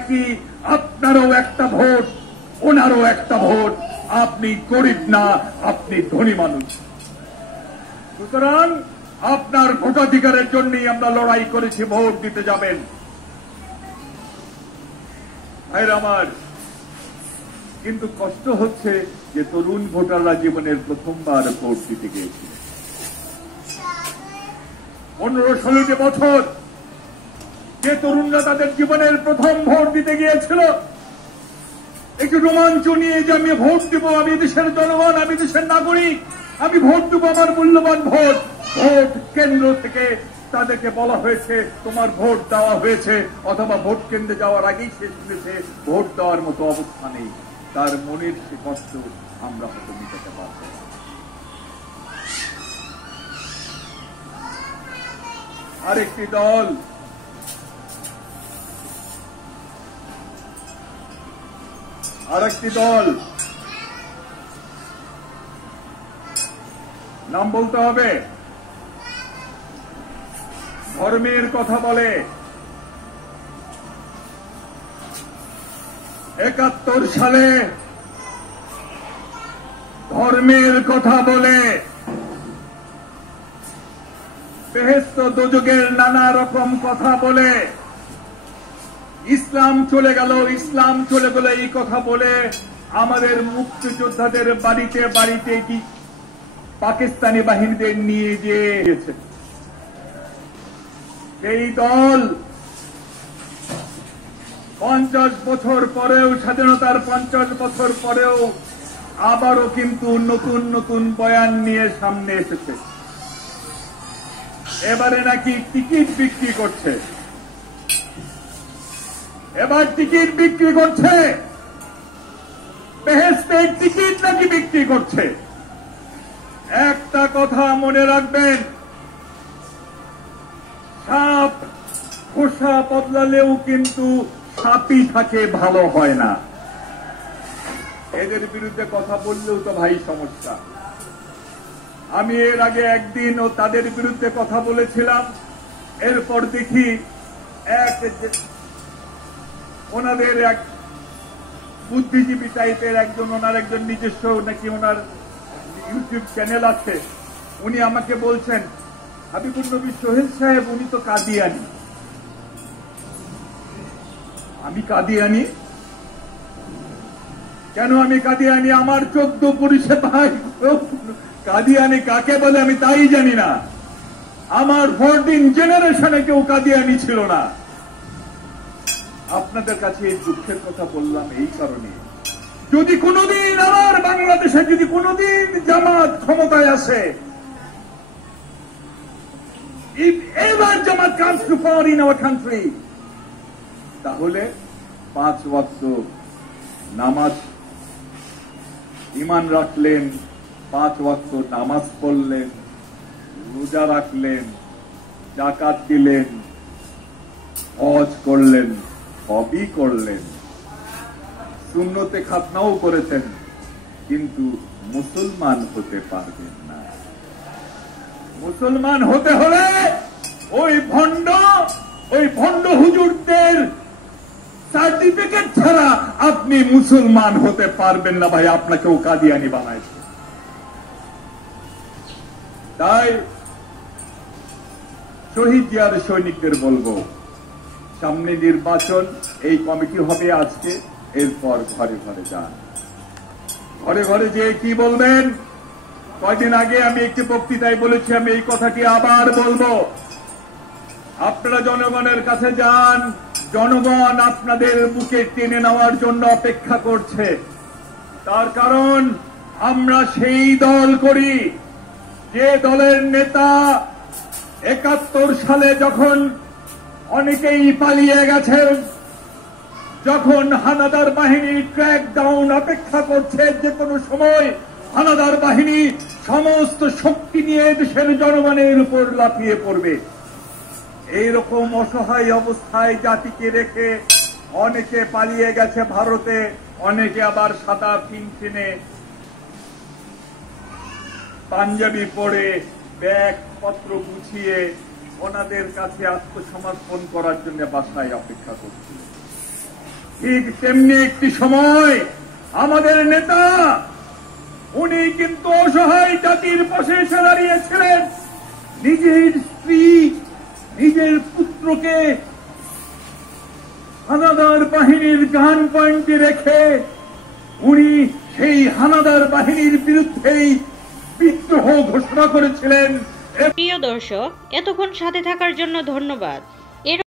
একই, আপনারও একটা ভোট, ওনারও একটা ভোট। আপনি গরিব না, আপনি ধনী মানুষ। সুতরাং আপনার ভোটাধিকারের জন্যই আমরা লড়াই করেছি, ভোট দিতে যাবেন। ভাইরা আমার, কিন্তু কষ্ট হচ্ছে যে তরুণ ভোটাররা জীবনের প্রথমবার ভোট দিতে গিয়েছিল। 15-16 বছর যে তরুণরা তাদের জীবনের প্রথম ভোট দিতে গিয়েছিল, একটু রোমাঞ্চ নিয়ে যে আমি ভোট দিব, আমি দেশের জনগণ, আমি দেশের নাগরিক, আমি ভোট দেবো, আমার মূল্যবান ভোট। ভোট কেন্দ্র থেকে তাদেরকে বলা হয়েছে তোমার ভোট দেওয়া হয়েছে, অথবা ভোট কেন্দ্রে যাওয়ার আগেই সে শুনেছে ভোট দেওয়ার মতো অবস্থা নেই। তার মনের সে কষ্ট আমরা হয়তো মেটাতে পারব। আরেকটি দল নাম বলতে হবে, ধর্মের কথা বলে। 71 সালে ধর্মের কথা বলে বেহেশত দোজখের নানা রকম কথা বলে ইসলাম চলে গেল, ইসলাম চলে গেল, এই কথা বলে আমাদের মুক্তিযোদ্ধাদের বাড়িতে বাড়িতে কি পাকিস্তানি বাহিনীদের নিয়ে গিয়েছে। এই দল 50 বছর পরেও, স্বাধীনতার 50 বছর পরেও আবারও কিন্তু নতুন নতুন বয়ান নিয়ে সামনে এসেছে। এবারে নাকি টিকিট বিক্রি করছে, এবার টিকিট বিক্রি করছে, বেহেশতের টিকিট নাকি বিক্রি করছে। একটা কথা মনে রাখবেন, সাপ খোসা বদলালেও কিন্তু সাপই থাকে, ভালো হয় না। এদের বিরুদ্ধে কথা বললেও তো ভাই সমস্যা। আমি এর আগে একদিন ও তাদের বিরুদ্ধে কথা বলেছিলাম, এরপর দেখি ওনাদের এক বুদ্ধিজীবী টাইপের ওনার একজন নিজস্ব নাকি ওনার ইউটিউব চ্যানেল আছে, উনি আমাকে বলছেন হাবিবুর নবী সোহেল সাহেব উনি তো কাদিয়ানি। আমি কাদিয়ানি? কেন আমি কাদিয়ানি? আমার 14 পুরুষে ভাই, কাদিয়ানি কাকে বলে আমি তাই জানি না। আমার 14 জেনারেশনে কেউ কাদিয়ানি ছিল না। আপনাদের কাছে এই দুঃখের কথা বললাম এই কারণে, যদি কোনদিন আমার বাংলাদেশে যদি কোনদিন জামাত ক্ষমতায় আসে, if ever Jamaat comes to power in our country, তাহলে 5 ওয়াক্ত নামাজ ঈমান রাখলেন, 5 ওয়াক্ত নামাজ পড়লেন, রোজা রাখলেন, যাকাত দিলেন, হজ করলেন, সবই করলেন, সুন্নতে খাতনাও করেছেন, কিন্তু মুসলমান হতে পারবেন না। মুসলমান হতে হলে ওই ভণ্ড হুজুরদের সার্টিফিকেট ছাড়া আপনি মুসলমান হতে পারবেন না ভাই, আপনাকেও কাদিয়ানি বানাইছে। তাই শহীদ জিয়ার সৈনিকদের বলবো, সামনে নির্বাচন, এই কমিটি হবে আজকে, এরপর ঘরে ঘরে যান। ঘরে ঘরে যে কি বলবেন, কয়দিন আগে আমি একটি বক্তৃতায় বলেছি, আমি এই কথাটি আবার বলবো, আপনারা জনগণের কাছে যান, জনগণ আপনাদের বুকে টেনে নেওয়ার জন্য অপেক্ষা করছে। তার কারণ আমরা সেই দল করি যে দলের নেতা 71 সালে যখন অনেকেই পালিয়ে গেছেন, যখন হানাদার বাহিনী ট্র্যাক ডাউন অপেক্ষা করছে, যে কোনো সময় হানাদার বাহিনী সমস্ত শক্তি নিয়ে দেশের জনগণের উপর লাফিয়ে পড়বে, এইরকম অসহায় অবস্থায় জাতিকে রেখে অনেকে পালিয়ে গেছে ভারতে, অনেকে আবার সাদা ফিনফিনে পাঞ্জাবি পরে ব্যাগ পত্র গুছিয়ে ওনাদের কাছে আত্মসমর্পণ করার জন্য বাসায় অপেক্ষা করছিল। ঠিক তেমনি একটি সময় আমাদের নেতা উনি কিন্তু অসহায় জাতির পাশে এসে দাঁড়িয়েছিলেন। নিজের স্ত্রী, নিজের পুত্রকে হানাদার বাহিনীর গান পয়েন্টে রেখে উনি সেই হানাদার বাহিনীর বিরুদ্ধেই বিদ্রোহ ঘোষণা করেছিলেন। প্রিয় দর্শক, এতক্ষণ সাথে থাকার জন্য ধন্যবাদ।